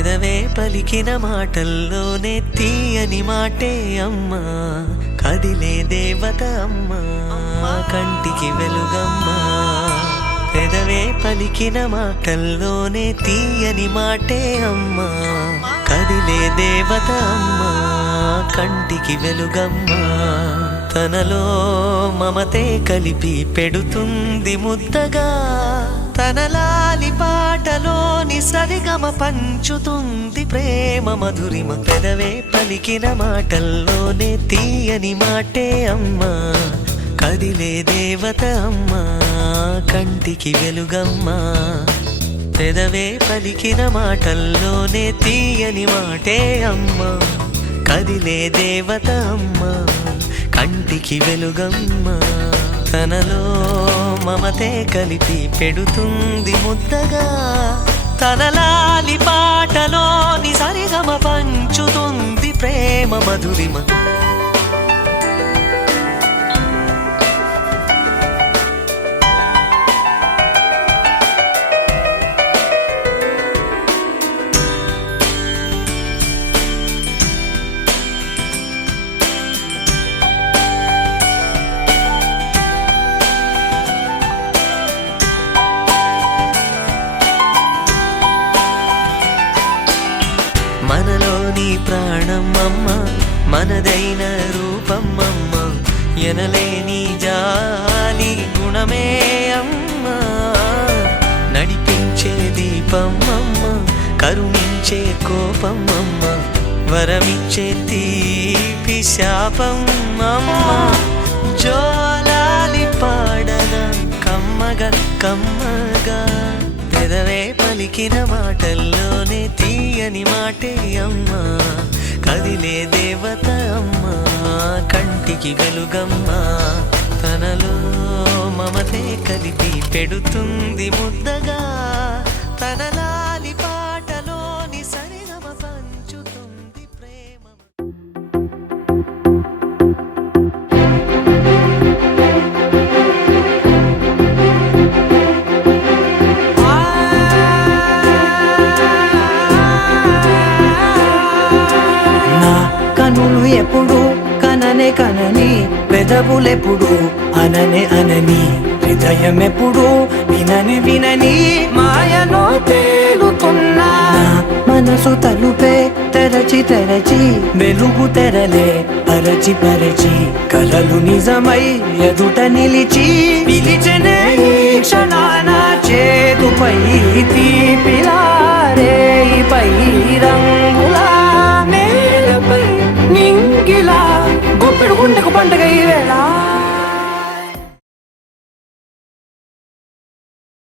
పెదవే పలికిన మాటల్లోనే తీయని మాటే అమ్మా, కదిలే దేవత అమ్మా, కంటికి వెలుగమ్మా. పెదవే పలికిన మాటల్లోనే తీయని మాటే అమ్మా, కదిలే దేవత అమ్మా, కంటికి వెలుగమ్మా. తనలో మమతే కలిపి పెడుతుంది ముద్దగా, తన లాలి పాటలోని సరిగమ పంచుతుంది ప్రేమ మధురిమ. పెదవే పలికిన మాటల్లోనే తీయని మాటే అమ్మా, కదిలే దేవత అమ్మా, కంటికి వెలుగమ్మా. పెదవే పలికిన మాటల్లోనే తీయని మాటే అమ్మా, కదిలే దేవత అమ్మా, కంటికి వెలుగమ్మా. తనలో మమతే కలిపి పెడుతుంది ముద్దగా, తన లాలి పాటలోని సరిగమ పంచుతుంది ప్రేమ మధురిమ. మనలోని ప్రాణమమ్మ, మనదైన రూపమమ్మ, ఎనలేని జాలి గుణమే అమ్మ. నడిపించే దీపమమ్మ, కరుణించే కోపమమ్మ, వరమిచ్చే తీపి శాపమమ్మ. జోలాలి పాడన కమ్మగా కమ్మగా, పెదవే పలికిన మాటల్లోనే తీయని మాటే అమ్మా, కదిలే దేవత అమ్మా, కంటికి వెలుగమ్మా. తనలో మమతే కలిపి పెడుతుంది ముద్దగా, తన లాలి పాటలోని సరిగమ పంచుతుంది ప్రేమ. కనులు ఎప్పుడు కననే కనని, పెదవులెప్పుడు అననే అనని, హృదయం ఎప్పుడు వినని వినని మాయలో తేలుతున్నా. మనసు తలుపే తెరచి తెరచి, వెలుగు తెరలే పరచి పరచి, కలలు నిజమై ఎదుట నిలిచి పిలిచనే ఈ క్షణాన చేతుపై తీపిలారే పై రంగులా, నేలపై నింగిలా గుప్పెడు గుండెకు పండగ ఈ వేళ.